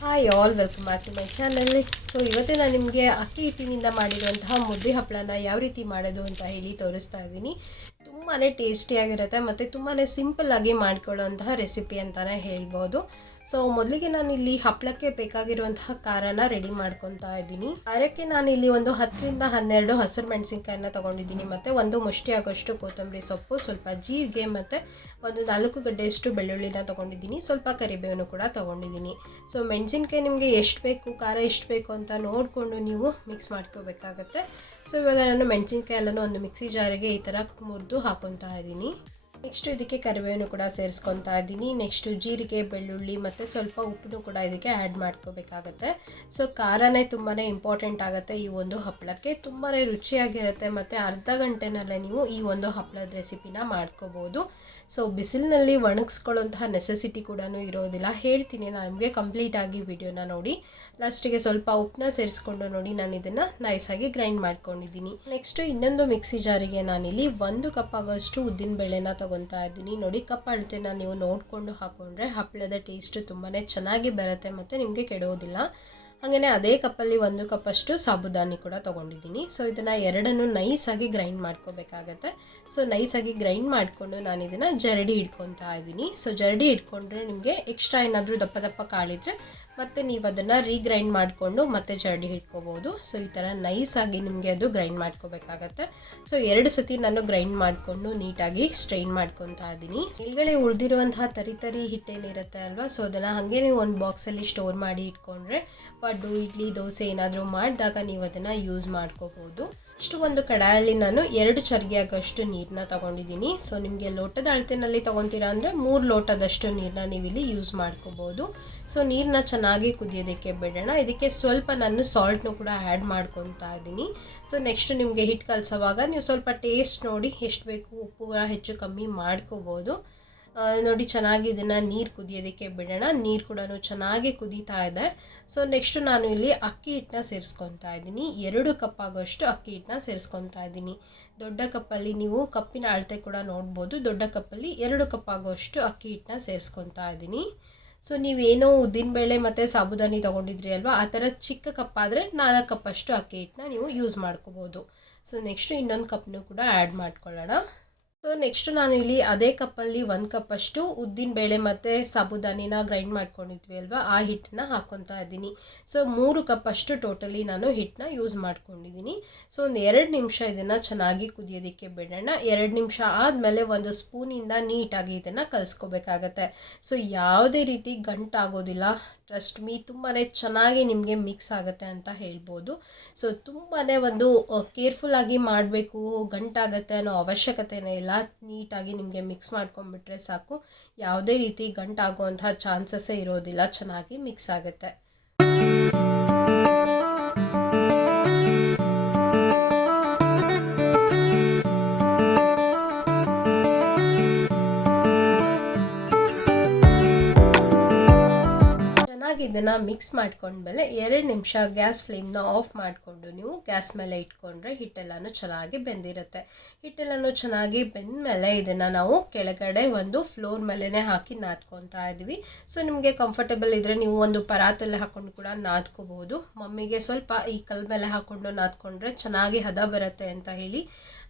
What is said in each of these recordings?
Hi all welcome back to my channel. So ಇವತ್ತು ನಾನು ನಿಮಗೆ ಅಕ್ಕಿ ಹಿಟ್ಟಿನಿಂದ ಮಾಡಿರುವಂತಹ ಮುದ್ದೆ ಹಪ್ಪಳನ ಯಾವ ರೀತಿ ಮಾಡೋದು ಅಂತ ಹೇಳಿ ತೋರಿಸ್ತಾ ಇದ್ದೀನಿ. ತುಂಬಾ ಟೇಸ್ಟಿಯಾಗಿರುತ್ತೆ ಮತ್ತು ತುಂಬಾ ಸಿಂಪಲ್ಲಾಗಿ ಮಾಡ್ಕೊಳ್ಳೋಂತಹ ರೆಸಿಪಿ ಅಂತಲೇ ಹೇಳ್ಬೋದು. ಸೊ ಮೊದಲಿಗೆ ನಾನು ಇಲ್ಲಿ ಹಪ್ಪಳಕ್ಕೆ ಬೇಕಾಗಿರುವಂತಹ ಖಾರನ ರೆಡಿ ಮಾಡ್ಕೊತಾ ಇದ್ದೀನಿ. ಖಾರಕ್ಕೆ ನಾನು ಇಲ್ಲಿ ಒಂದು 10ರಿಂದ 12 ಹಸಿರು ಮೆಣಸಿನ್ಕಾಯಿನ ತೊಗೊಂಡಿದ್ದೀನಿ, ಮತ್ತು ಒಂದು ಮುಷ್ಟಿ ಆಗೋಷ್ಟು ಕೊತ್ತಂಬರಿ ಸೊಪ್ಪು, ಸ್ವಲ್ಪ ಜೀರಿಗೆ ಮತ್ತು ಒಂದು 4 ಗಡ್ಡೆಯಷ್ಟು ಬೆಳ್ಳುಳ್ಳಿನ ತೊಗೊಂಡಿದ್ದೀನಿ, ಸ್ವಲ್ಪ ಕರಿಬೇವನ್ನು ಕೂಡ ತೊಗೊಂಡಿದ್ದೀನಿ. ಸೊ ಮೆಣಸಿನ್ಕಾಯಿ ನಿಮಗೆ ಎಷ್ಟು ಬೇಕು, ಖಾರ ಎಷ್ಟು ಬೇಕು ಅಂತ ನೋಡಿಕೊಂಡು ನೀವು ಮಿಕ್ಸ್ ಮಾಡ್ಕೋಬೇಕಾಗತ್ತೆ. ಸೊ ಇವಾಗ ನಾನು ಮೆಣಸಿನ್ಕಾಯಿ ಎಲ್ಲನೂ ಒಂದು ಮಿಕ್ಸಿ ಜಾರಿಗೆ ಈ ಥರ ಮುರಿದು ಹಾಕೊತಾ ಇದ್ದೀನಿ. ನೆಕ್ಸ್ಟು ಇದಕ್ಕೆ ಕರಿಬೇವನ್ನು ಕೂಡ ಸೇರಿಸ್ಕೊತಾ ಇದ್ದೀನಿ. ನೆಕ್ಸ್ಟು ಜೀರಿಗೆ, ಬೆಳ್ಳುಳ್ಳಿ ಮತ್ತು ಸ್ವಲ್ಪ ಉಪ್ಪನ್ನು ಕೂಡ ಇದಕ್ಕೆ ಆ್ಯಡ್ ಮಾಡ್ಕೋಬೇಕಾಗತ್ತೆ. ಸೊ ಖಾರನೇ ತುಂಬಾ ಇಂಪಾರ್ಟೆಂಟ್ ಆಗುತ್ತೆ ಈ ಒಂದು ಹಪ್ಪಳಕ್ಕೆ. ತುಂಬಾ ರುಚಿಯಾಗಿರುತ್ತೆ ಮತ್ತು ಅರ್ಧ ಗಂಟೆನಲ್ಲೇ ನೀವು ಈ ಒಂದು ಹಪ್ಪಳದ ರೆಸಿಪಿನ ಮಾಡ್ಕೋಬೋದು. ಸೊ ಬಿಸಿಲಿನಲ್ಲಿ ಒಣಗಿಸ್ಕೊಳ್ಳೋಂತಹ ನೆಸೆಸಿಟಿ ಕೂಡ ಇರೋದಿಲ್ಲ. ಹೇಳ್ತೀನಿ ನಾನು ನಿಮಗೆ ಕಂಪ್ಲೀಟಾಗಿ ವಿಡಿಯೋನ ನೋಡಿ. ಲಾಸ್ಟಿಗೆ ಸ್ವಲ್ಪ ಉಪ್ಪನ್ನ ಸೇರಿಸ್ಕೊಂಡು ನೋಡಿ ನಾನು ಇದನ್ನು ನೈಸಾಗಿ ಗ್ರೈಂಡ್ ಮಾಡ್ಕೊಂಡಿದ್ದೀನಿ. ನೆಕ್ಸ್ಟು ಇನ್ನೊಂದು ಮಿಕ್ಸಿ ಜಾರಿಗೆ ನಾನಿಲ್ಲಿ 1 ಕಪ್ ಆಗೋಷ್ಟು ಉದ್ದಿನಬೇಳೆನ ತೊಗೊತಾ ಇದ್ದೀನಿ. ನೋಡಿ, ಕಪ್ ಅಳತೆನ ನೀವು ನೋಡಿಕೊಂಡು ಹಾಕೊಂಡ್ರೆ ಹಪ್ಪಳದ ಟೇಸ್ಟ್ ತುಂಬಾ ಚೆನ್ನಾಗಿ ಬರುತ್ತೆ ಮತ್ತು ನಿಮಗೆ ಕೆಡೋದಿಲ್ಲ. ಹಾಗೆಯೇ ಅದೇ ಕಪ್ಪಲ್ಲಿ 1 ಕಪ್ಪಷ್ಟು ಸಾಬುದಾನಿ ಕೂಡ ತೊಗೊಂಡಿದ್ದೀನಿ. ಸೊ ಇದನ್ನು ಎರಡನ್ನು ನೈಸಾಗಿ ಗ್ರೈಂಡ್ ಮಾಡ್ಕೋಬೇಕಾಗತ್ತೆ. ಸೊ ನೈಸಾಗಿ ಗ್ರೈಂಡ್ ಮಾಡಿಕೊಂಡು ನಾನು ಇದನ್ನು ಜರಡಿ ಇಟ್ಕೊತಾ ಇದ್ದೀನಿ. ಸೊ ಜರಡಿ ಇಟ್ಕೊಂಡ್ರೆ ನಿಮಗೆ ಎಕ್ಸ್ಟ್ರಾ ಏನಾದರೂ ದಪ್ಪ ದಪ್ಪ ಕಾಳಿದ್ರೆ ಮತ್ತು ನೀವು ಅದನ್ನು ರೀಗ್ರೈಂಡ್ ಮಾಡಿಕೊಂಡು ಮತ್ತೆ ಜರಡಿ ಇಟ್ಕೋಬೋದು. ಸೊ ಈ ಥರ ನೈಸಾಗಿ ನಿಮಗೆ ಅದು ಗ್ರೈಂಡ್ ಮಾಡ್ಕೋಬೇಕಾಗತ್ತೆ. ಸೊ 2 ಸತಿ ನಾನು ಗ್ರೈಂಡ್ ಮಾಡಿಕೊಂಡು ನೀಟಾಗಿ ಸ್ಟ್ರೈನ್ ಮಾಡ್ಕೊತಾ ಇದ್ದೀನಿ. ಮೇಲ್ಗಡೆ ಉಳಿದಿರುವಂತಹ ತರಿ ಹಿಟ್ಟೇನಿರುತ್ತೆ ಅಲ್ವಾ, ಸೊ ಅದನ್ನು ಹಾಗೆ ನೀವು ಒಂದು ಬಾಕ್ಸಲ್ಲಿ ಸ್ಟೋರ್ ಮಾಡಿ ಇಟ್ಕೊಂಡ್ರೆ ಪಡ್ಡು, ಇಡ್ಲಿ, ದೋಸೆ ಏನಾದರೂ ಮಾಡಿದಾಗ ನೀವು ಅದನ್ನು ಯೂಸ್ ಮಾಡ್ಕೋಬೋದು. ಇಷ್ಟು ಒಂದು ಕಡಾಯಲ್ಲಿ ನಾನು 2 ಚರಿಗೆ ಆಗೋಷ್ಟು ನೀರನ್ನ ತೊಗೊಂಡಿದ್ದೀನಿ. ಸೊ ನಿಮಗೆ ಲೋಟದ ಅಳತೆನಲ್ಲಿ ತೊಗೊತೀರಾ ಅಂದರೆ 3 ಲೋಟದಷ್ಟು ನೀರನ್ನ ನೀವಿಲ್ಲಿ ಯೂಸ್ ಮಾಡ್ಕೋಬೋದು. ಸೊ ನೀರನ್ನ ಚೆನ್ನಾಗಿ ಕುದಿಯೋದಕ್ಕೆ ಬಿಡೋಣ. ಇದಕ್ಕೆ ಸ್ವಲ್ಪ ನಾನು ಸಾಲ್ಟ್ನು ಕೂಡ ಆ್ಯಡ್ ಮಾಡ್ಕೊತಾ ಇದ್ದೀನಿ. ಸೊ ನೆಕ್ಸ್ಟ್ ನಿಮಗೆ ಹಿಟ್ಟು ಕಲಸೋವಾಗ ನೀವು ಸ್ವಲ್ಪ ಟೇಸ್ಟ್ ನೋಡಿ ಎಷ್ಟು ಬೇಕು, ಉಪ್ಪು ಹೆಚ್ಚು ಕಮ್ಮಿ ಮಾಡ್ಕೋಬೋದು. ನೋಡಿ, ಚೆನ್ನಾಗಿ ಇದನ್ನು ನೀರು ಕುದಿಯೋದಕ್ಕೆ ಬಿಡೋಣ. ನೀರು ಕೂಡ ಚೆನ್ನಾಗಿ ಕುದೀತಾ ಇದೆ. ಸೊ ನೆಕ್ಸ್ಟು ನಾನು ಇಲ್ಲಿ ಅಕ್ಕಿ ಹಿಟ್ಟನ್ನ ಸೇರಿಸ್ಕೊತಾ ಇದ್ದೀನಿ. 2 ಕಪ್ ಆಗೋಷ್ಟು ಅಕ್ಕಿ ಹಿಟ್ಟನ್ನ ಸೇರಿಸ್ಕೊತಾ ಇದ್ದೀನಿ. ದೊಡ್ಡ ಕಪ್ಪಲ್ಲಿ ನೀವು ಕಪ್ಪಿನ ಅಳತೆ ಕೂಡ ನೋಡ್ಬೋದು. ದೊಡ್ಡ ಕಪ್ಪಲ್ಲಿ 2 ಕಪ್ ಆಗೋಷ್ಟು ಅಕ್ಕಿ ಹಿಟ್ಟನ್ನ ಸೇರಿಸ್ಕೊತಾ ಇದ್ದೀನಿ. ಸೊ ನೀವೇನೋ ಉದ್ದಿನಬೇಳೆ ಮತ್ತು ಸಾಬುದಾನಿ ತೊಗೊಂಡಿದ್ರಿ ಅಲ್ವಾ, ಆ ಥರ ಚಿಕ್ಕ ಕಪ್ ಆದರೆ 4 ಕಪ್ಪಷ್ಟು ಅಕ್ಕಿ ಹಿಟ್ಟನ್ನ ನೀವು ಯೂಸ್ ಮಾಡ್ಕೋಬೋದು. ಸೊ ನೆಕ್ಸ್ಟು ಇನ್ನೊಂದು ಕಪ್ನೂ ಕೂಡ ಆ್ಯಡ್ ಮಾಡ್ಕೊಳ್ಳೋಣ. ಸೊ ನೆಕ್ಸ್ಟು ನಾನು ಇಲ್ಲಿ ಅದೇ ಕಪ್ಪಲ್ಲಿ 1 ಕಪ್ಪಷ್ಟು ಉದ್ದಿನಬೇಳೆ ಮತ್ತು ಸಾಬುದಾನಿನ ಗ್ರೈಂಡ್ ಮಾಡ್ಕೊಂಡಿದ್ವಿ ಅಲ್ವಾ, ಆ ಹಿಟ್ಟನ್ನ ಹಾಕ್ಕೊತಾ ಇದ್ದೀನಿ. ಸೊ 3 ಕಪ್ಪಷ್ಟು ಟೋಟಲಿ ನಾನು ಹಿಟ್ಟನ್ನ ಯೂಸ್ ಮಾಡ್ಕೊಂಡಿದ್ದೀನಿ. ಸೊ ಒಂದು 2 ನಿಮಿಷ ಇದನ್ನು ಚೆನ್ನಾಗಿ ಕುದಿಯೋದಕ್ಕೆ ಬಿಡೋಣ. 2 ನಿಮಿಷ ಆದಮೇಲೆ ಒಂದು ಸ್ಪೂನಿಂದ ನೀಟಾಗಿ ಇದನ್ನು ಕಲಿಸ್ಕೋಬೇಕಾಗತ್ತೆ. ಸೊ ಯಾವುದೇ ರೀತಿ ಗಂಟಾಗೋದಿಲ್ಲ. ಟ್ರಸ್ಟ್ ಮೀ, ತುಂಬಾ ಚೆನ್ನಾಗಿ ನಿಮಗೆ ಮಿಕ್ಸ್ ಆಗುತ್ತೆ ಅಂತ ಹೇಳ್ಬೋದು. ಸೊ ತುಂಬಾ ಒಂದು ಕೇರ್ಫುಲ್ಲಾಗಿ ಮಾಡಬೇಕು, ಗಂಟಾಗುತ್ತೆ ಅನ್ನೋ ಅವಶ್ಯಕತೆನೇ ಇಲ್ಲ. ನೀಟಾಗಿ ನಿಮಗೆ ಮಿಕ್ಸ್ ಮಾಡ್ಕೊಂಡ್ಬಿಟ್ರೆ ಸಾಕು. ಯಾವುದೇ ರೀತಿ ಗಂಟಾಗುವಂತಹ ಚಾನ್ಸಸ್ಸೇ ಇರೋದಿಲ್ಲ. ಚೆನ್ನಾಗಿ ಮಿಕ್ಸ್ ಆಗುತ್ತೆ. ಇದನ್ನು ಮಿಕ್ಸ್ ಮಾಡ್ಕೊಂಡ್ಮೇಲೆ 2 ನಿಮಿಷ ಗ್ಯಾಸ್ ಫ್ಲೇಮ್ನ ಆಫ್ ಮಾಡಿಕೊಂಡು ನೀವು ಗ್ಯಾಸ್ ಮೇಲೆ ಇಟ್ಕೊಂಡ್ರೆ ಹಿಟ್ಟೆಲ್ಲನೂ ಚೆನ್ನಾಗಿ ಬೆಂದಿರುತ್ತೆ. ಹಿಟ್ಟೆಲ್ಲನೂ ಚೆನ್ನಾಗಿ ಬೆಂದಮೇಲೆ ಇದನ್ನು ನಾವು ಕೆಳಗಡೆ ಒಂದು ಫ್ಲೋರ್ ಮೇಲೇ ಹಾಕಿ ನಾದ್ಕೊತಾ ಇದ್ವಿ. ಸೊ ನಿಮಗೆ ಕಂಫರ್ಟಬಲ್ ಇದ್ದರೆ ನೀವು ಒಂದು ಪರಾತಲ್ಲಿ ಹಾಕ್ಕೊಂಡು ಕೂಡ ನಾದ್ಕೋಬಹುದು. ಮಮ್ಮಿಗೆ ಸ್ವಲ್ಪ ಈ ಕಲ್ ಮೇಲೆ ಹಾಕ್ಕೊಂಡು ನಾದ್ಕೊಂಡ್ರೆ ಚೆನ್ನಾಗಿ ಹದ ಬರುತ್ತೆ ಅಂತ ಹೇಳಿ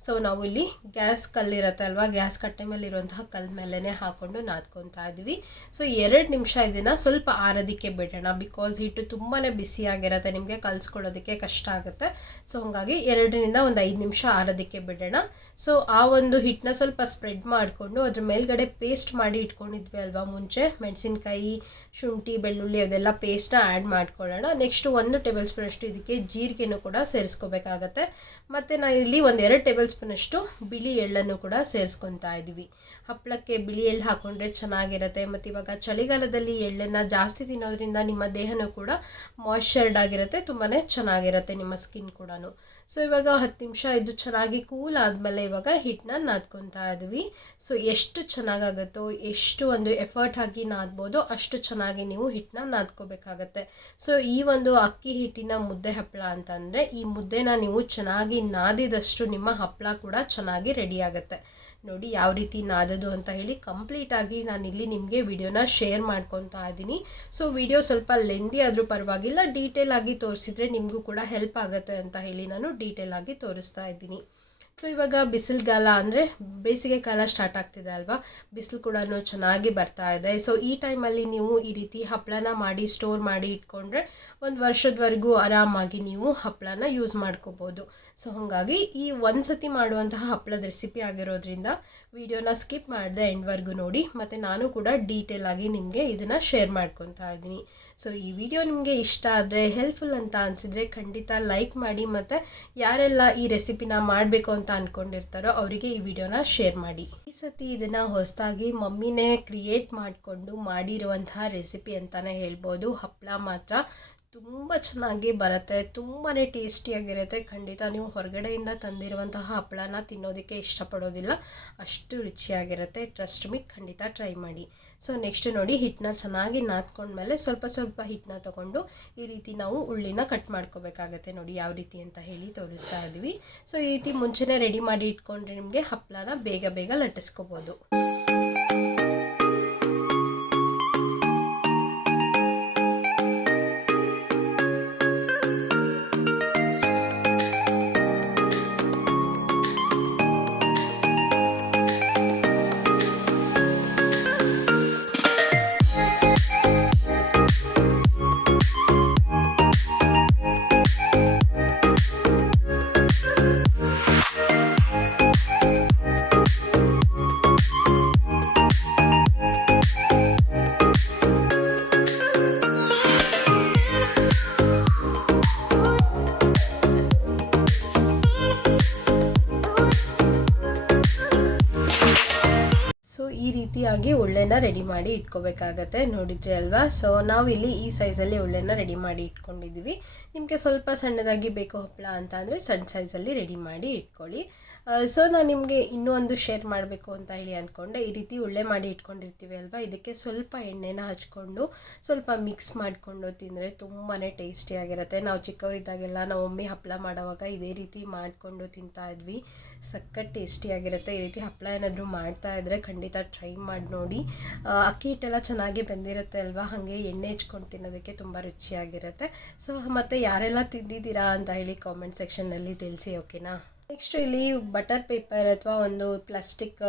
ಸೊ ನಾವು ಇಲ್ಲಿ ಗ್ಯಾಸ್ ಕಲ್ಲಿರುತ್ತೆ ಅಲ್ವಾ, ಗ್ಯಾಸ್ ಕಟ್ಟೆ ಮೇಲೆ ಇರುವಂತಹ ಕಲ್ ಮೇಲೇ ಹಾಕ್ಕೊಂಡು ನಾದ್ಕೊತಾ ಇದ್ವಿ. ಸೊ 2 ನಿಮಿಷ ಇದನ್ನು ಸ್ವಲ್ಪ ಆರೋದಕ್ಕೆ ಬಿಡೋಣ. ಬಿಕಾಸ್ ಹಿಟ್ಟು ತುಂಬಾ ಬಿಸಿಯಾಗಿರುತ್ತೆ, ನಿಮಗೆ ಕಲಿಸ್ಕೊಳ್ಳೋದಕ್ಕೆ ಕಷ್ಟ ಆಗುತ್ತೆ. ಸೊ ಹಾಗಾಗಿ 2ರಿಂದ ಒಂದು 5 ನಿಮಿಷ ಆರೋದಕ್ಕೆ ಬಿಡೋಣ. ಸೊ ಆ ಒಂದು ಹಿಟ್ಟನ್ನ ಸ್ವಲ್ಪ ಸ್ಪ್ರೆಡ್ ಮಾಡಿಕೊಂಡು ಅದ್ರ ಮೇಲ್ಗಡೆ ಪೇಸ್ಟ್ ಮಾಡಿ ಇಟ್ಕೊಂಡಿದ್ವಿ ಅಲ್ವಾ ಮುಂಚೆ, ಮೆಣಸಿನ್ಕಾಯಿ, ಶುಂಠಿ, ಬೆಳ್ಳುಳ್ಳಿ ಅದೆಲ್ಲ ಪೇಸ್ಟ್ನ ಆ್ಯಡ್ ಮಾಡ್ಕೊಳ್ಳೋಣ. ನೆಕ್ಸ್ಟು 1 ಟೇಬಲ್ ಸ್ಪೂನಷ್ಟು ಇದಕ್ಕೆ ಜೀರಿಗೆನೂ ಕೂಡ ಸೇರಿಸ್ಕೋಬೇಕಾಗತ್ತೆ. ಮತ್ತು ನಾನು ಇಲ್ಲಿ ಒಂದು 2 ಟೇಬಲ್ ಸ್ಪೂನಷ್ಟು ಬಿಳಿ ಎಳ್ಳನ್ನು ಕೂಡ ಸೇರಿಸ್ಕೊತಾ ಇದ್ವಿ. ಹಪ್ಪಳಕ್ಕೆ ಬಿಳಿ ಎಳ್ಳು ಹಾಕೊಂಡ್ರೆ ಚೆನ್ನಾಗಿರುತ್ತೆ. ಮತ್ತು ಇವಾಗ ಚಳಿಗಾಲದಲ್ಲಿ ಎಳ್ಳನ್ನು ಜಾಸ್ತಿ ತಿನ್ನೋದ್ರಿಂದ ನಿಮ್ಮ ದೇಹನೂ ಕೂಡ ಮಾಯ್ಶ್ಚರ್ಡ್ ಆಗಿರುತ್ತೆ, ತುಂಬಾ ಚೆನ್ನಾಗಿರುತ್ತೆ ನಿಮ್ಮ ಸ್ಕಿನ್ ಕೂಡ. ಸೊ ಇವಾಗ 10 ನಿಮಿಷ ಇದು ಚೆನ್ನಾಗಿ ಕೂಲ್ ಆದಮೇಲೆ ಇವಾಗ ಹಿಟ್ಟನ್ನ ನಾದ್ಕೊತಾ ಇದ್ವಿ. ಸೊ ಎಷ್ಟು ಚೆನ್ನಾಗಾಗುತ್ತೋ, ಎಷ್ಟು ಒಂದು ಎಫರ್ಟ್ ಹಾಕಿ ನಾದ್ಬೋದೋ ಅಷ್ಟು ಚೆನ್ನಾಗಿ ನೀವು ಹಿಟ್ಟನ್ನ ನಾದ್ಕೋಬೇಕಾಗತ್ತೆ. ಸೊ ಈ ಒಂದು ಅಕ್ಕಿ ಹಿಟ್ಟಿನ ಮುದ್ದೆ ಹಪ್ಪಳ ಅಂತಂದರೆ ಈ ಮುದ್ದೆನ ನೀವು ಚೆನ್ನಾಗಿ ನಾದಿದಷ್ಟು ನಿಮ್ಮ ಹಪ್ಪಳ ಕೂಡ ಚೆನ್ನಾಗಿ ರೆಡಿ ಆಗುತ್ತೆ. ನೋಡಿ ಯಾವ ರೀತಿ ನಾದೋದು ಅಂತ ಹೇಳಿ ಕಂಪ್ಲೀಟಾಗಿ ನಾನಿಲ್ಲಿ ನಿಮಗೆ ವಿಡಿಯೋನ ಶೇರ್ ಮಾಡ್ಕೊತಾ ಇದ್ದೀನಿ. ಸೊ ವಿಡಿಯೋ ಸ್ವಲ್ಪ ಲೆಂದಿ ಆದರೂ ಪರವಾಗಿಲ್ಲ, ಡೀಟೇಲ್ ಆಗಿ ತೋರಿಸಿದ್ರೆ ನಿಮಗೂ ಕೂಡ ಹೆಲ್ಪ್ ಆಗುತ್ತೆ ಅಂತ ಹೇಳಿ ನಾನು ಡೀಟೇಲ್ ಆಗಿ ತೋರಿಸ್ತಾ ಇದ್ದೀನಿ. ಸೊ ಇವಾಗ ಬಿಸಿಲುಗಾಲ ಅಂದರೆ ಬೇಸಿಗೆ ಕಾಲ ಸ್ಟಾರ್ಟ್ ಆಗ್ತಿದೆ ಅಲ್ವಾ, ಬಿಸಿಲು ಕೂಡ ಚೆನ್ನಾಗಿ ಬರ್ತಾ ಇದೆ. ಸೊ ಈ ಟೈಮಲ್ಲಿ ನೀವು ಈ ರೀತಿ ಹಪ್ಪಳನ ಮಾಡಿ ಸ್ಟೋರ್ ಮಾಡಿ ಇಟ್ಕೊಂಡ್ರೆ ಒಂದು ವರ್ಷದವರೆಗೂ ಆರಾಮಾಗಿ ನೀವು ಹಪ್ಪಳನ ಯೂಸ್ ಮಾಡ್ಕೋಬೋದು. ಸೊ ಹಾಗಾಗಿ ಈ ಒಂದು ಸತಿ ಮಾಡುವಂತಹ ಹಪ್ಪಳದ ರೆಸಿಪಿ ಆಗಿರೋದ್ರಿಂದ ವಿಡಿಯೋನ ಸ್ಕಿಪ್ ಮಾಡದೆ ಎಂಡ್ವರೆಗೂ ನೋಡಿ, ಮತ್ತು ನಾನು ಕೂಡ ಡೀಟೇಲ್ ಆಗಿ ನಿಮಗೆ ಇದನ್ನು ಶೇರ್ ಮಾಡ್ಕೊತಾ ಇದ್ದೀನಿ. ಸೊ ಈ ವಿಡಿಯೋ ನಿಮಗೆ ಇಷ್ಟ ಆದರೆ ಹೆಲ್ಪ್ಫುಲ್ ಅಂತ ಅನಿಸಿದರೆ ಖಂಡಿತ ಲೈಕ್ ಮಾಡಿ, ಮತ್ತು ಯಾರೆಲ್ಲ ಈ ರೆಸಿಪಿನ ಮಾಡಬೇಕು ಅಂತ ಅಂದ್ಕೊಂಡಿರ್ತಾರೋ ಅವರಿಗೆ ಈ ವಿಡಿಯೋನ ಶೇರ್ ಮಾಡಿ. ಈ ಸತಿ ಇದನ್ನು ಹೊಸದಾಗಿ ಮಮ್ಮಿನೇ ಕ್ರಿಯೇಟ್ ಮಾಡಿಕೊಂಡು ಮಾಡಿರುವಂತಹ ರೆಸಿಪಿ ಅಂತಲೇ ಹೇಳ್ಬೋದು. ಹಪ್ಪಳ ಮಾತ್ರ ತುಂಬ ಚೆನ್ನಾಗಿ ಬರುತ್ತೆ, ತುಂಬಾ ಟೇಸ್ಟಿಯಾಗಿರುತ್ತೆ. ಖಂಡಿತ ನೀವು ಹೊರಗಡೆಯಿಂದ ತಂದಿರುವಂತಹ ಹಪ್ಪಳನ ತಿನ್ನೋದಕ್ಕೆ ಇಷ್ಟಪಡೋದಿಲ್ಲ, ಅಷ್ಟು ರುಚಿಯಾಗಿರುತ್ತೆ. ಟ್ರಸ್ಟ್ ಮಿ, ಖಂಡಿತ ಟ್ರೈ ಮಾಡಿ. ಸೊ ನೆಕ್ಸ್ಟ್ ನೋಡಿ, ಹಿಟ್ಟನ್ನ ಚೆನ್ನಾಗಿ ನಾದ್ಕೊಂಡ್ಮೇಲೆ ಸ್ವಲ್ಪ ಸ್ವಲ್ಪ ಹಿಟ್ಟನ್ನ ತೊಗೊಂಡು ಈ ರೀತಿ ನಾವು ಉಳ್ಳಿನ ಕಟ್ ಮಾಡ್ಕೋಬೇಕಾಗತ್ತೆ. ನೋಡಿ ಯಾವ ರೀತಿ ಅಂತ ಹೇಳಿ ತೋರಿಸ್ತಾ ಇದ್ದೀವಿ. ಸೊ ಈ ರೀತಿ ಮುಂಚೆನೇ ರೆಡಿ ಮಾಡಿ ಇಟ್ಕೊಂಡ್ರೆ ನಿಮಗೆ ಹಪ್ಪಳನ ಬೇಗ ಬೇಗ ಲಟ್ಟಿಸ್ಕೋಬೋದು. ಸೊ ಈ ರೀತಿಯಾಗಿ ಉಳ್ಳೆನ ರೆಡಿ ಮಾಡಿ ಇಟ್ಕೋಬೇಕಾಗತ್ತೆ, ನೋಡಿದ್ರಿ ಅಲ್ವಾ. ಸೊ ನಾವಿಲ್ಲಿ ಈ ಸೈಜಲ್ಲಿ ಉಳ್ಳೆನ ರೆಡಿ ಮಾಡಿ ಇಟ್ಕೊಂಡಿದ್ದೀವಿ. ನಿಮಗೆ ಸ್ವಲ್ಪ ಸಣ್ಣದಾಗಿ ಬೇಕು ಹಪ್ಪಳ ಅಂತ ಅಂದರೆ ಸಣ್ಣ ಸೈಜಲ್ಲಿ ರೆಡಿ ಮಾಡಿ ಇಟ್ಕೊಳ್ಳಿ. ಸೊ ನಾನು ನಿಮಗೆ ಇನ್ನೂ ಒಂದು ಶೇರ್ ಮಾಡಬೇಕು ಅಂತ ಹೇಳಿ ಅಂದ್ಕೊಂಡೆ. ಈ ರೀತಿ ಉಳ್ಳೆ ಮಾಡಿ ಇಟ್ಕೊಂಡಿರ್ತೀವಿ ಅಲ್ವಾ, ಇದಕ್ಕೆ ಸ್ವಲ್ಪ ಎಣ್ಣೆನ ಹಚ್ಕೊಂಡು ಸ್ವಲ್ಪ ಮಿಕ್ಸ್ ಮಾಡಿಕೊಂಡು ತಿಂದರೆ ತುಂಬಾ ಟೇಸ್ಟಿಯಾಗಿರುತ್ತೆ. ನಾವು ಚಿಕ್ಕವರಿದ್ದಾಗೆಲ್ಲ ನಾವು ಮಮ್ಮಿ ಹಪ್ಪಳ ಮಾಡೋವಾಗ ಇದೇ ರೀತಿ ಮಾಡಿಕೊಂಡು ತಿಂತಾ ಇದ್ವಿ, ಸಖತ್ ಟೇಸ್ಟಿಯಾಗಿರುತ್ತೆ. ಈ ರೀತಿ ಹಪ್ಪಳ ಏನಾದರೂ ಮಾಡ್ತಾ ಇದ್ದರೆ ಖಂಡಿತ ಟ್ರೈ ಮಾಡಿ ನೋಡಿ. ಅಕ್ಕಿ ಹಿಟ್ಟೆಲ್ಲ ಚೆನ್ನಾಗಿ ಬೆಂದಿರುತ್ತೆ ಅಲ್ವಾ, ಹಾಗೆ ಎಣ್ಣೆ ಹಚ್ಕೊಂಡು ತಿನ್ನೋದಕ್ಕೆ ತುಂಬ ರುಚಿಯಾಗಿರುತ್ತೆ. ಸೊ ಮತ್ತು ಯಾರೆಲ್ಲ ತಿಂದಿದ್ದೀರಾ ಅಂತ ಹೇಳಿ ಕಾಮೆಂಟ್ ಸೆಕ್ಷನ್ನಲ್ಲಿ ತಿಳಿಸಿ, ಓಕೆನಾ. ನೆಕ್ಸ್ಟ್ ಇಲ್ಲಿ ಬಟರ್ ಪೇಪರ್ ಅಥವಾ ಒಂದು ಪ್ಲಾಸ್ಟಿಕ್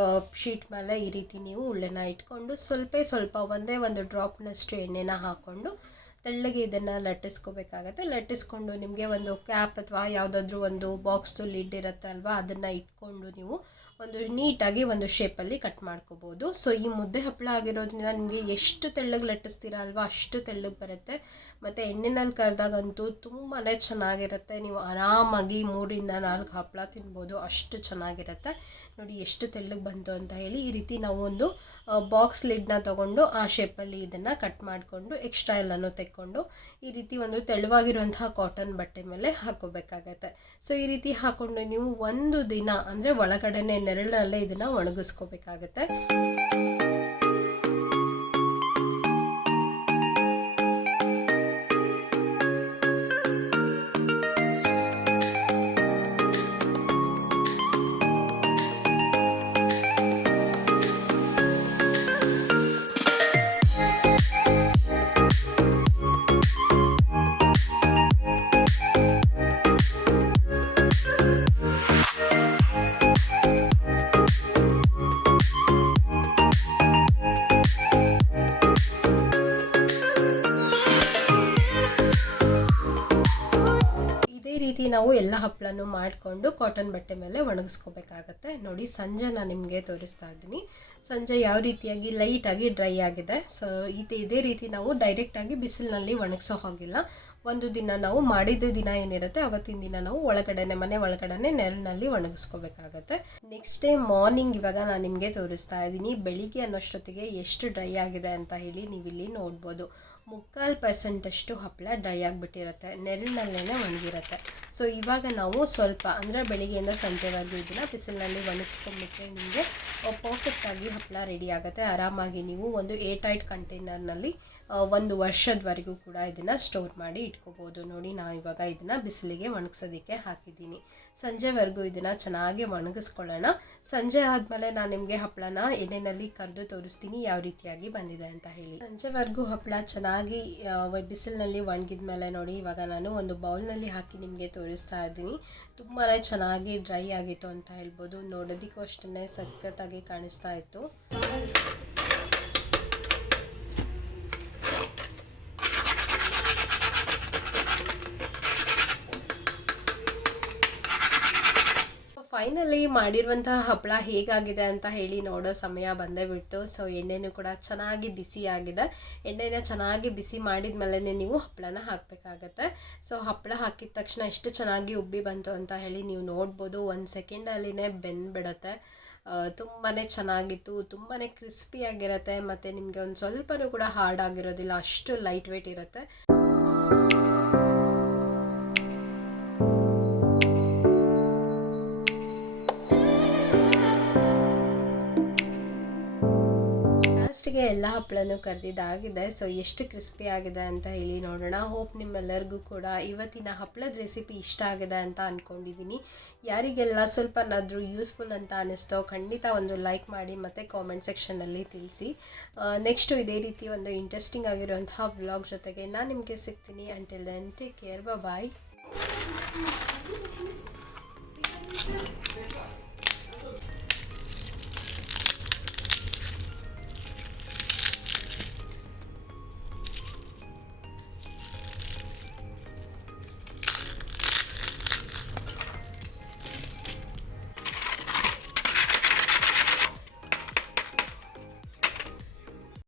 ಶೀಟ್ ಮೇಲೆ ಈ ರೀತಿ ನೀವು ಉಳ್ಳೆನ ಇಟ್ಕೊಂಡು ಸ್ವಲ್ಪ ಒಂದೇ ಒಂದು ಡ್ರಾಪ್ನಷ್ಟು ಎಣ್ಣೆನ ಹಾಕ್ಕೊಂಡು ತೆಳ್ಳಗೆ ಇದನ್ನು ಲಟ್ಟಿಸ್ಕೋಬೇಕಾಗತ್ತೆ. ಲಟ್ಟಿಸ್ಕೊಂಡು ನಿಮಗೆ ಒಂದು ಕ್ಯಾಪ್ ಅಥವಾ ಯಾವುದಾದ್ರೂ ಒಂದು ಬಾಕ್ಸ್ದು ಲಿಡ್ ಇರುತ್ತೆ ಅಲ್ವಾ, ಅದನ್ನು ಇಟ್ಕೊಂಡು ನೀವು ಒಂದು ನೀಟಾಗಿ ಒಂದು ಶೇಪಲ್ಲಿ ಕಟ್ ಮಾಡ್ಕೋಬೋದು. ಸೊ ಈ ಮುದ್ದೆ ಹಪ್ಪಳ ಆಗಿರೋದ್ರಿಂದ ನಿಮಗೆ ಎಷ್ಟು ತೆಳ್ಳಗೆ ಲಟ್ಟಿಸ್ತೀರಾ ಅಲ್ವಾ ಅಷ್ಟು ತೆಳ್ಳಗೆ ಬರುತ್ತೆ. ಮತ್ತು ಎಣ್ಣೆನಲ್ಲಿ ಕರೆದಾಗಂತೂ ತುಂಬಾ ಚೆನ್ನಾಗಿರುತ್ತೆ. ನೀವು ಆರಾಮಾಗಿ 3ರಿಂದ 4 ಹಪ್ಪಳ ತಿನ್ಬೋದು, ಅಷ್ಟು ಚೆನ್ನಾಗಿರುತ್ತೆ. ನೋಡಿ ಎಷ್ಟು ತೆಳ್ಳಗೆ ಬಂತು ಅಂತ ಹೇಳಿ. ಈ ರೀತಿ ನಾವು ಒಂದು ಬಾಕ್ಸ್ ಲಿಡ್ನ ತೊಗೊಂಡು ಆ ಶೇಪಲ್ಲಿ ಇದನ್ನು ಕಟ್ ಮಾಡಿಕೊಂಡು ಎಕ್ಸ್ಟ್ರಾ ಎಲ್ಲನೂ ತೆಕ್ಕೊಂಡು ಈ ರೀತಿ ಒಂದು ತೆಳುವಾಗಿರುವಂತಹ ಕಾಟನ್ ಬಟ್ಟೆ ಮೇಲೆ ಹಾಕೋಬೇಕಾಗತ್ತೆ. ಸೊ ಈ ರೀತಿ ಹಾಕ್ಕೊಂಡು ನೀವು ಒಂದು ದಿನ ಅಂದರೆ ಒಳಗಡೆನೆ ನೆರಳಲ್ಲೇ ಇದನ್ನು ಒಣಗಿಸ್ಕೋಬೇಕಾಗತ್ತೆ. ರೀತಿ ನಾವು ಎಲ್ಲ ಹಪ್ಪಳನೂ ಮಾಡಿಕೊಂಡು ಕಾಟನ್ ಬಟ್ಟೆ ಮೇಲೆ ಒಣಗಿಸ್ಕೋಬೇಕಾಗತ್ತೆ. ನೋಡಿ ಸಂಜೆ ನಾನು ನಿಮಗೆ ತೋರಿಸ್ತಾ ಇದ್ದೀನಿ. ಸಂಜೆ ಯಾವ ರೀತಿಯಾಗಿ ಲೈಟಾಗಿ ಡ್ರೈ ಆಗಿದೆ. ಸೊ ಇದೇ ರೀತಿ ನಾವು ಡೈರೆಕ್ಟಾಗಿ ಬಿಸಿಲಿನಲ್ಲಿ ಒಣಗಿಸೋ ಹಾಗಿಲ್ಲ. ಒಂದು ದಿನ ನಾವು ಮಾಡಿದ ದಿನ ಏನಿರುತ್ತೆ ಅವತ್ತಿನ ದಿನ ನಾವು ಮನೆ ಒಳಗಡೆ ನೆರಳಿನಲ್ಲಿ ಒಣಗಿಸ್ಕೋಬೇಕಾಗತ್ತೆ. ನೆಕ್ಸ್ಟ್ ಡೇ ಮಾರ್ನಿಂಗ್ ಇವಾಗ ನಾನು ನಿಮಗೆ ತೋರಿಸ್ತಾ ಇದ್ದೀನಿ. ಬೆಳಿಗ್ಗೆ ಅನ್ನೋಷ್ಟೊತ್ತಿಗೆ ಎಷ್ಟು ಡ್ರೈ ಆಗಿದೆ ಅಂತ ಹೇಳಿ ನೀವಿಲ್ಲಿ ನೋಡ್ಬೋದು. 3% ಹಪ್ಪಳ ಡ್ರೈ ಆಗಿಬಿಟ್ಟಿರುತ್ತೆ, ನೆರಳಿನಲ್ಲೇ ಒಣಗಿರುತ್ತೆ. ಸೊ ಇವಾಗ ನಾವು ಸ್ವಲ್ಪ ಅಂದರೆ ಬೆಳಿಗ್ಗೆಯಿಂದ ಸಂಜೆವರೆಗೂ ಇದನ್ನು ಬಿಸಿಲಿನಲ್ಲಿ ಒಣಗಿಸ್ಕೊಂಡ್ಬಿಟ್ರೆ ನಿಮಗೆ ಪರ್ಫೆಕ್ಟಾಗಿ ಹಪ್ಪಳ ರೆಡಿ ಆಗುತ್ತೆ. ಆರಾಮಾಗಿ ನೀವು ಒಂದು ಏರ್ಟೈಟ್ ಕಂಟೈನರ್ನಲ್ಲಿ 1 ವರ್ಷದವರೆಗೂ ಕೂಡ ಇದನ್ನು ಸ್ಟೋರ್ ಮಾಡಿ ಇಟ್ಕೋಬೋದು. ನೋಡಿ ನಾನು ಇವಾಗ ಇದನ್ನು ಬಿಸಿಲಿಗೆ ಒಣಗಿಸೋದಕ್ಕೆ ಹಾಕಿದ್ದೀನಿ. ಸಂಜೆವರೆಗೂ ಇದನ್ನು ಚೆನ್ನಾಗಿ ಒಣಗಿಸ್ಕೊಳ್ಳೋಣ. ಸಂಜೆ ಆದಮೇಲೆ ನಾನು ನಿಮಗೆ ಹಪ್ಪಳನ ಎಣ್ಣೆಯಲ್ಲಿ ಕರೆದು ತೋರಿಸ್ತೀನಿ ಯಾವ ರೀತಿಯಾಗಿ ಬಂದಿದೆ ಅಂತ ಹೇಳಿ. ಸಂಜೆವರೆಗೂ ಹಪ್ಪಳ ಚೆನ್ನಾಗಿ ಚೆನ್ನಾಗಿ ಬಿಸಿಲಿನಲ್ಲಿ ಒಣಗಿದ ಮೇಲೆ ನೋಡಿ ಇವಾಗ ನಾನು ಒಂದು ಬೌಲ್ನಲ್ಲಿ ಹಾಕಿ ನಿಮಗೆ ತೋರಿಸ್ತಾ ಇದ್ದೀನಿ. ತುಂಬಾ ಚೆನ್ನಾಗಿ ಡ್ರೈ ಆಗಿತ್ತು ಅಂತ ಹೇಳ್ಬೋದು. ನೋಡೋದಕ್ಕೂ ಅಷ್ಟೇ ಸಖತ್ತಾಗಿ ಕಾಣಿಸ್ತಾ ಇತ್ತು. ಫೈನಲಿ ಮಾಡಿರುವಂತಹ ಹಪ್ಪಳ ಹೇಗಾಗಿದೆ ಅಂತ ಹೇಳಿ ನೋಡೋ ಸಮಯ ಬಂದೇ ಬಿಡ್ತು. ಸೊ ಎಣ್ಣೆನೂ ಕೂಡ ಚೆನ್ನಾಗಿ ಬಿಸಿ ಆಗಿದೆ. ಎಣ್ಣೆನ ಚೆನ್ನಾಗಿ ಬಿಸಿ ಮಾಡಿದ ಮೇಲೆ ನೀವು ಹಪ್ಪಳನ ಹಾಕಬೇಕಾಗತ್ತೆ. ಸೊ ಹಪ್ಪಳ ಹಾಕಿದ ತಕ್ಷಣ ಎಷ್ಟು ಚೆನ್ನಾಗಿ ಉಬ್ಬಿ ಬಂತು ಅಂತ ಹೇಳಿ ನೀವು ನೋಡ್ಬೋದು. 1 ಸೆಕೆಂಡಲ್ಲಿನೇ ಬೆಂದ್ಬಿಡುತ್ತೆ. ತುಂಬಾ ಚೆನ್ನಾಗಿತ್ತು. ತುಂಬಾ ಕ್ರಿಸ್ಪಿಯಾಗಿರುತ್ತೆ ಮತ್ತು ನಿಮಗೆ ಒಂದು ಸ್ವಲ್ಪನೂ ಕೂಡ ಹಾರ್ಡ್ ಆಗಿರೋದಿಲ್ಲ. ಅಷ್ಟು ಲೈಟ್ ವೇಟ್ ಇರುತ್ತೆ. ಲಾಸ್ಟಿಗೆ ಎಲ್ಲ ಹಪ್ಪಳನೂ ಕರೆದಿದ್ದಾಗಿದೆ. ಸೊ ಎಷ್ಟು ಕ್ರಿಸ್ಪಿ ಆಗಿದೆ ಅಂತ ಹೇಳಿ ನೋಡೋಣ. ಹೋಪ್ ನಿಮ್ಮೆಲ್ಲರಿಗೂ ಕೂಡ ಇವತ್ತಿನ ಹಪ್ಪಳದ ರೆಸಿಪಿ ಇಷ್ಟ ಆಗಿದೆ ಅಂತ ಅಂದ್ಕೊಂಡಿದ್ದೀನಿ. ಯಾರಿಗೆಲ್ಲ ಸ್ವಲ್ಪನಾದರೂ ಯೂಸ್ಫುಲ್ ಅಂತ ಅನ್ನಿಸ್ತೋ ಖಂಡಿತ ಒಂದು ಲೈಕ್ ಮಾಡಿ ಮತ್ತು ಕಾಮೆಂಟ್ ಸೆಕ್ಷನ್ನಲ್ಲಿ ತಿಳಿಸಿ. ನೆಕ್ಸ್ಟು ಇದೇ ರೀತಿ ಒಂದು ಇಂಟ್ರೆಸ್ಟಿಂಗ್ ಆಗಿರುವಂತಹ ವ್ಲಾಗ್ ಜೊತೆಗೆ ನಾನು ನಿಮಗೆ ಸಿಗ್ತೀನಿ. ಅಂಟಿಲ್ ದೆನ್ ಟೇಕ್ ಕೇರ್, ಬಾಯ್.